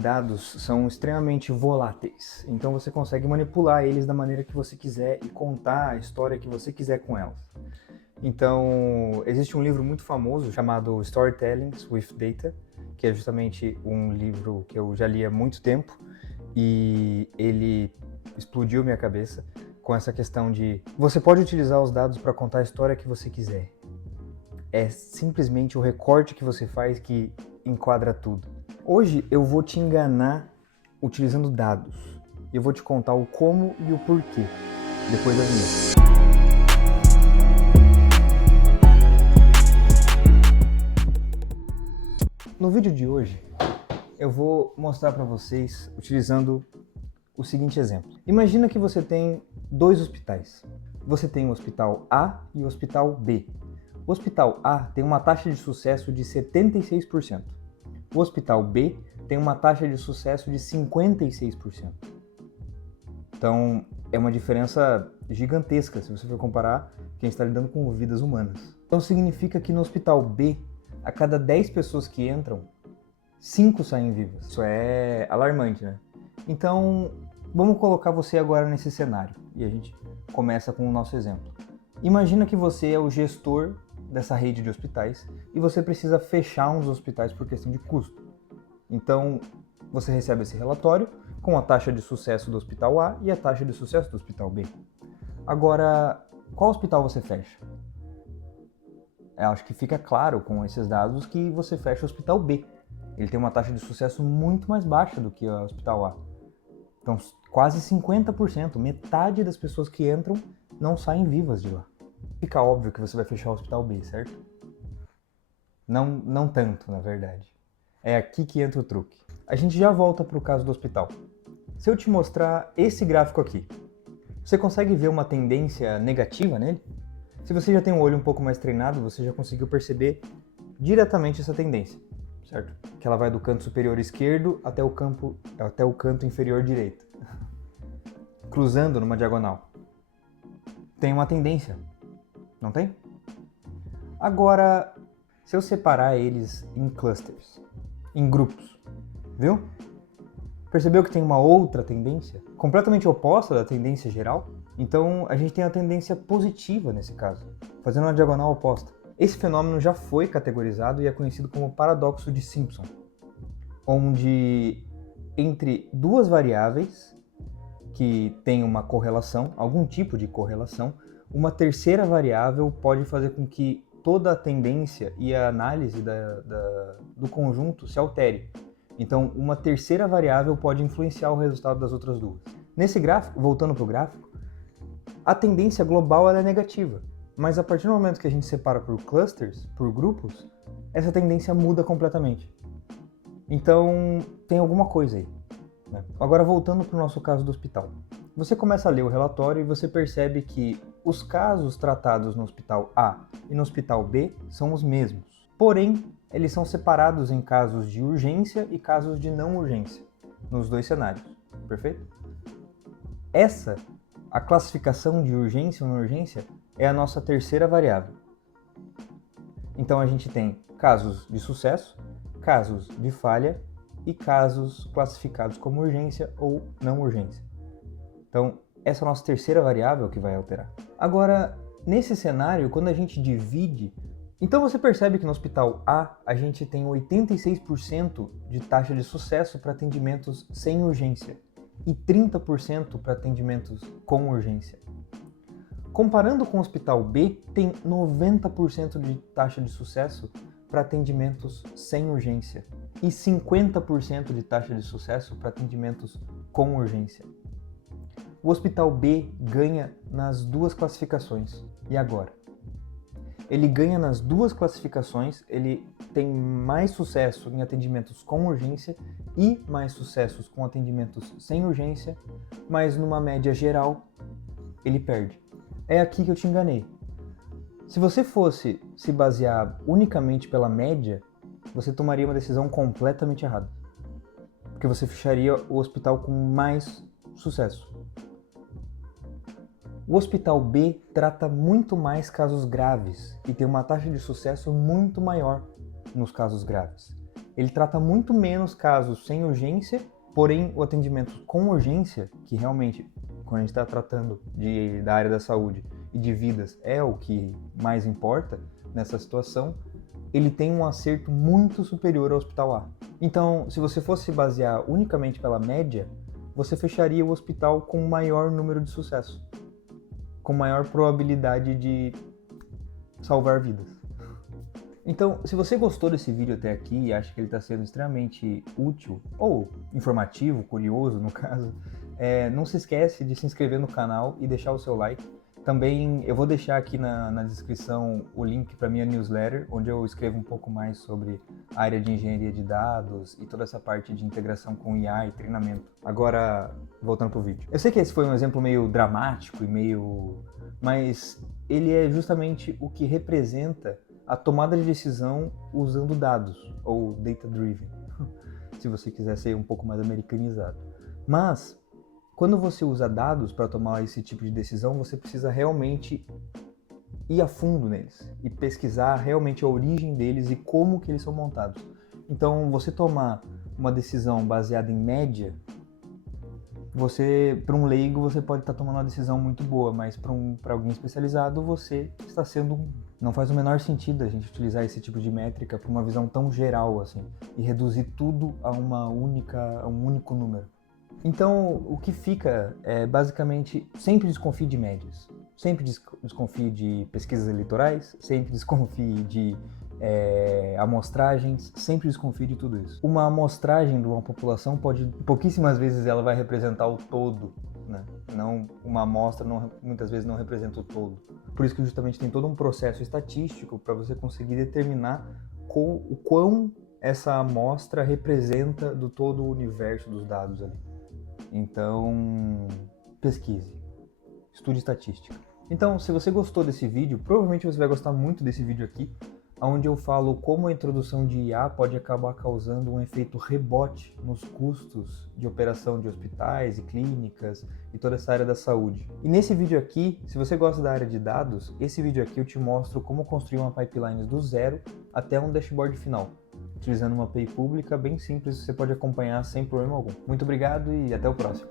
Dados são extremamente voláteis, então você consegue manipular eles da maneira que você quiser e contar a história que você quiser com elas. Então, existe um livro muito famoso chamado Storytelling with Data, que é justamente um livro que eu já li há muito tempo e ele explodiu minha cabeça com essa questão de você pode utilizar os dados para contar a história que você quiser. É simplesmente o recorte que você faz que enquadra tudo. Hoje eu vou te enganar utilizando dados. E eu vou te contar o como e o porquê, depois da vinheta. No vídeo de hoje, eu vou mostrar para vocês utilizando o seguinte exemplo. Imagina que você tem dois hospitais. Você tem o hospital A e o hospital B. O hospital A tem uma taxa de sucesso de 76%. O hospital B tem uma taxa de sucesso de 56%. Então, é uma diferença gigantesca se você for comparar quem está lidando com vidas humanas. Então, significa que no hospital B, a cada 10 pessoas que entram, 5 saem vivas. Isso é alarmante, né? Então, vamos colocar você agora nesse cenário. E a gente começa com o nosso exemplo. Imagina que você é o gestor dessa rede de hospitais e você precisa fechar uns hospitais por questão de custo. Então, você recebe esse relatório com a taxa de sucesso do hospital A e a taxa de sucesso do hospital B. Agora, qual hospital você fecha? Eu acho que fica claro com esses dados que você fecha o hospital B. Ele tem uma taxa de sucesso muito mais baixa do que o hospital A. Então, quase 50%, metade das pessoas que entram não saem vivas de lá. Fica óbvio que você vai fechar o hospital B, certo? Não tanto, na verdade. É aqui que entra o truque. A gente já volta para o caso do hospital. Se eu te mostrar esse gráfico aqui, você consegue ver uma tendência negativa nele? Se você já tem um olho um pouco mais treinado, você já conseguiu perceber diretamente essa tendência, certo? Que ela vai do canto superior esquerdo até o canto inferior direito, cruzando numa diagonal. Tem uma tendência, não tem? Agora, se eu separar eles em clusters, em grupos, viu? Percebeu que tem uma outra tendência, completamente oposta da tendência geral? Então, a gente tem a tendência positiva nesse caso, fazendo uma diagonal oposta. Esse fenômeno já foi categorizado e é conhecido como paradoxo de Simpson, onde entre duas variáveis que têm uma correlação, algum tipo de correlação, uma terceira variável pode fazer com que toda a tendência e a análise do conjunto se altere. Então, uma terceira variável pode influenciar o resultado das outras duas. Nesse gráfico, voltando para o gráfico, a tendência global ela é negativa, mas a partir do momento que a gente separa por clusters, por grupos, essa tendência muda completamente. Então, tem alguma coisa aí, né? Agora, voltando para o nosso caso do hospital. Você começa a ler o relatório e você percebe que os casos tratados no hospital A e no hospital B são os mesmos. Porém, eles são separados em casos de urgência e casos de não urgência, nos dois cenários, perfeito? A classificação de urgência ou não urgência, é a nossa terceira variável. Então a gente tem casos de sucesso, casos de falha e casos classificados como urgência ou não urgência. Então, essa é a nossa terceira variável que vai alterar. Agora, nesse cenário, quando a gente divide, então você percebe que no hospital A a gente tem 86% de taxa de sucesso para atendimentos sem urgência e 30% para atendimentos com urgência. Comparando com o hospital B, tem 90% de taxa de sucesso para atendimentos sem urgência e 50% de taxa de sucesso para atendimentos com urgência. O hospital B ganha nas duas classificações. E agora? Ele ganha nas duas classificações, ele tem mais sucesso em atendimentos com urgência e mais sucessos com atendimentos sem urgência, mas numa média geral, ele perde. É aqui que eu te enganei. Se você fosse se basear unicamente pela média, você tomaria uma decisão completamente errada. Porque você fecharia o hospital com mais sucesso. O hospital B trata muito mais casos graves e tem uma taxa de sucesso muito maior nos casos graves. Ele trata muito menos casos sem urgência, porém o atendimento com urgência, que realmente, quando a gente está tratando da área da saúde e de vidas, é o que mais importa nessa situação, ele tem um acerto muito superior ao Hospital A. Então, se você fosse se basear unicamente pela média, você fecharia o hospital com maior número de sucesso, com maior probabilidade de salvar vidas. Então, se você gostou desse vídeo até aqui e acha que ele está sendo extremamente útil, ou informativo, curioso no caso, não se esquece de se inscrever no canal e deixar o seu like. Também eu vou deixar aqui na descrição o link para minha newsletter, onde eu escrevo um pouco mais sobre a área de engenharia de dados e toda essa parte de integração com IA e treinamento. Agora, voltando pro vídeo. Eu sei que esse foi um exemplo meio dramático e mas ele é justamente o que representa a tomada de decisão usando dados, ou data-driven, se você quiser ser um pouco mais americanizado. Mas, quando você usa dados para tomar esse tipo de decisão, você precisa realmente ir a fundo neles e pesquisar realmente a origem deles e como que eles são montados. Então, você tomar uma decisão baseada em média, para um leigo, você pode estar tomando uma decisão muito boa, mas para alguém especializado, você está sendo... Não faz o menor sentido a gente utilizar esse tipo de métrica para uma visão tão geral assim e reduzir tudo a um único número. Então, o que fica é basicamente sempre desconfie de médias, sempre desconfie de pesquisas eleitorais, sempre desconfie de amostragens, sempre desconfie de tudo isso. Uma amostragem de uma população pouquíssimas vezes ela vai representar o todo, né? Não, uma amostra muitas vezes não representa o todo. Por isso que justamente tem todo um processo estatístico para você conseguir determinar o quão essa amostra representa do todo o universo dos dados ali. Então, pesquise, estude estatística. Então, se você gostou desse vídeo, provavelmente você vai gostar muito desse vídeo aqui, onde eu falo como a introdução de IA pode acabar causando um efeito rebote nos custos de operação de hospitais e clínicas e toda essa área da saúde. E nesse vídeo aqui, se você gosta da área de dados, esse vídeo aqui eu te mostro como construir uma pipeline do zero até um dashboard final, utilizando uma API pública bem simples, você pode acompanhar sem problema algum. Muito obrigado e até o próximo.